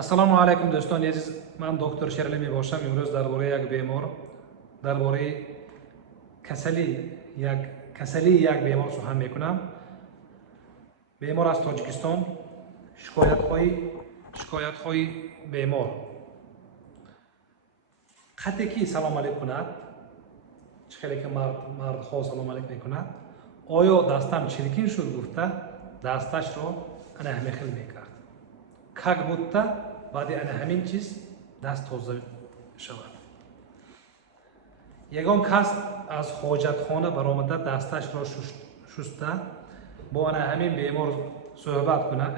ассалому алайкум дӯстони азиз, ман доктор Шералӣ мебошам. Имрӯз дар бораи як бемор, дар бораи касалии як бемор сухан мекунам. бемор аз Тоҷикистон. шикоятҳои бемор. қате ки салом алейк кунад, хеле ки мардҳо салом алейк мекунад, оё дастам чиркин шуд гуфта дасташро ана ҳамин хел мекард. как будто баъди ана ҳамин чиз даст тоза шавад. ягон кас аз ҳоҷатхона баромада дасташро шуста бо ана ҳамин бемор суҳбат кунад,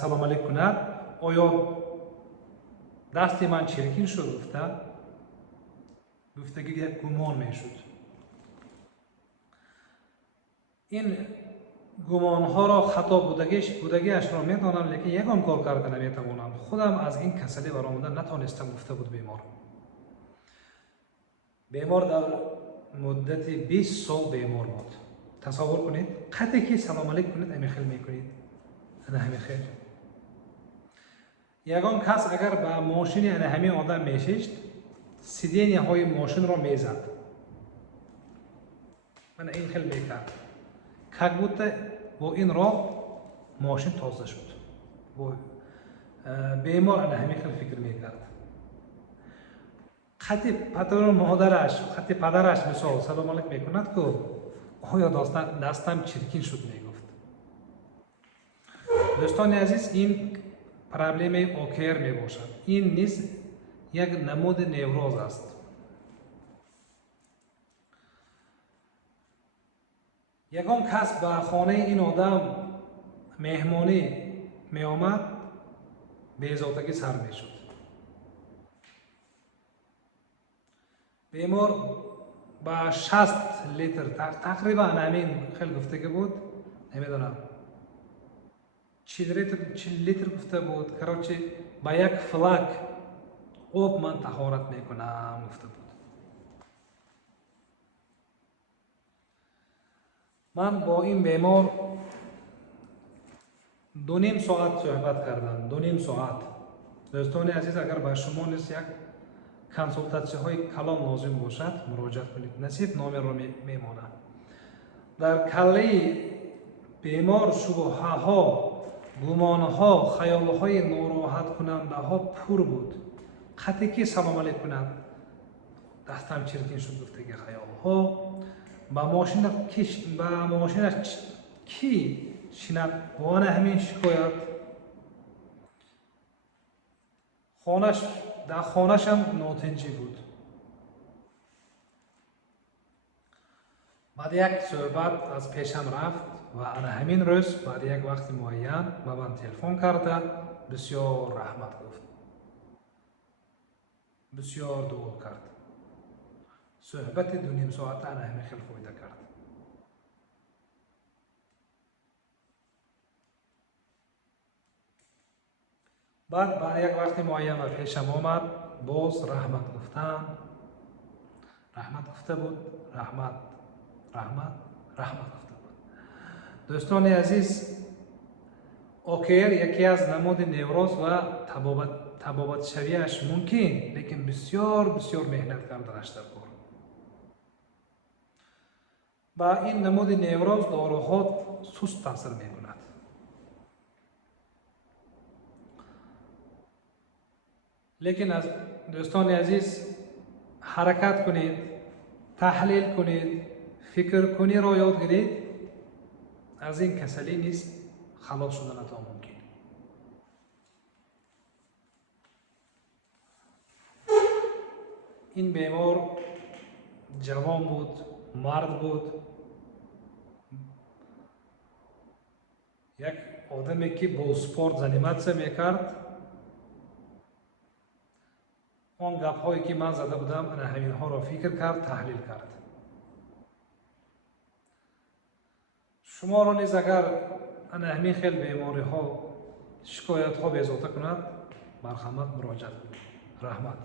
салом алейк кунад, оё дасти ман чиркин шуд гуфта гуфтаги як гумон мешуд. ин гумонҳоро хато будагиашро медонам, лекин ягон кор карда наметавонам. худам аз ин касалӣ баромада натонистам гуфта буд бемор. бемор дар муддати 20 сол бемор буд. тасаввур кунед, қате ки салом алейк кунед ҳамин хел мекунед. ана ҳамин хел. ягон кас агар ба мошини ана ҳамин одам мешишт, сиденияҳои мошинро мезад. ана ин хел мекард. как будто бо ин роҳ мошин тоза шуд. бемор ана ҳамин хел фикр мекард. қати падараш мисол салом алейк мекунад ку оё дастам чиркин шуд мегуфт. дӯстони азиз, ин проблемаи ОКР мебошад. ин низ як намуди невроз аст. ягон кас ба хонаи ин одам меҳмонӣ меомад, безотагӣ сар мешуд. бемор ба 60 литр тақрибан ҳамин хел гуфтагӣ буд, намедонам 40 литр гуфта буд. карочи ба як флак об ман таҳорат мекунам гуфта буд. ман бо ин бемор 2.5 соат суҳбат кардам. 2.5 соат. дӯстони азиз, агар ба шумо низ як консултатсияҳои калон лозим бошад, муроҷиат кунед. насиб номерро мемонад. дар калаи бемор шубҳаҳо, гумонҳо, хаёлҳои нороҳаткунандаҳо пур буд. қате ки салом алейк кунад дастам чиркин шуд гуфтаги хаёлҳо. ба мошинаш ки шинад бо ана ҳамин шикоят. дар хонашам нотинҷӣ буд. баъди як суҳбат аз пешам рафт ва ана ҳамин рӯз баъди як вақти муайян ба ман телефон карда бисёр раҳмат гуфт. бисёр дуо кард. суҳбати 2.5 соата ана ҳамин хел фоида кард. баъд як вақти муайян ба пешам омад, боз раҳмат гуфтам. раҳмат гуфта буд, раҳмат гуфта буд. дӯстони азиз, ОКР яке аз намуди невроз ва табобатшавиаш мумкин, лекин бисёр меҳнат карданаш дар кор. ба ин намуди невроз доруҳо суст таъсир мекунад. лекин аз дӯстони азиз, ҳаракат кунед, таҳлил кунед, фикркуниро ёд гиред, аз ин касалӣ низ халос шуданатон мумкин. ин бемор ҷавон буд, мард буд. як одаме ки бо спорт заниматсия мекард. он гапҳое ки ман зада будам, ана ҳаминҳоро фикр кард, таҳлил кард. шуморо низ агар ана ҳамин хел бемориҳо, шикоятҳо безовта кунад, марҳамат муроҷиат кунед. раҳмат.